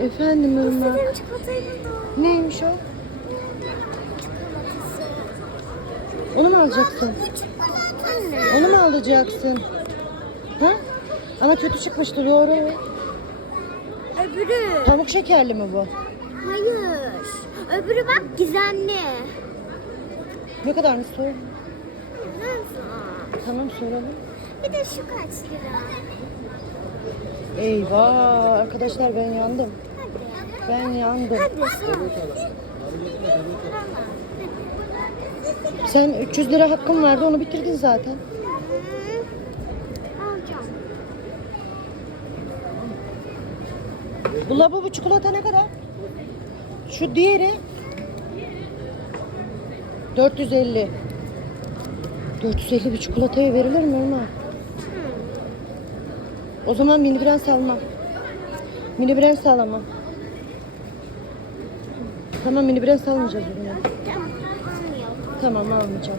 Efendim Irmak. Benim çikolatayı buldum. Neymiş o? Onu mu alacaksın? Onu mu alacaksın? Ha? Ama kötü çıkmıştı doğru. Öbürü. Pamuk şekerli mi bu? Hayır. Öbürü bak gizemli. Ne kadarmış sor. Tamam soralım. Bir de şu kaç lira? Eyvah arkadaşlar ben yandım. Ben yandım. Sen 300 lira hakkın vardı onu bitirdin zaten. Bu lavabo çikolata ne kadar? Şu diğeri 450. 450 bir çikolataya verilir mi Irmak? O zaman mini brand almam. Mini brand alamam. Tamam mini brand almayacağız. Almıyorum. Tamam almayacağım.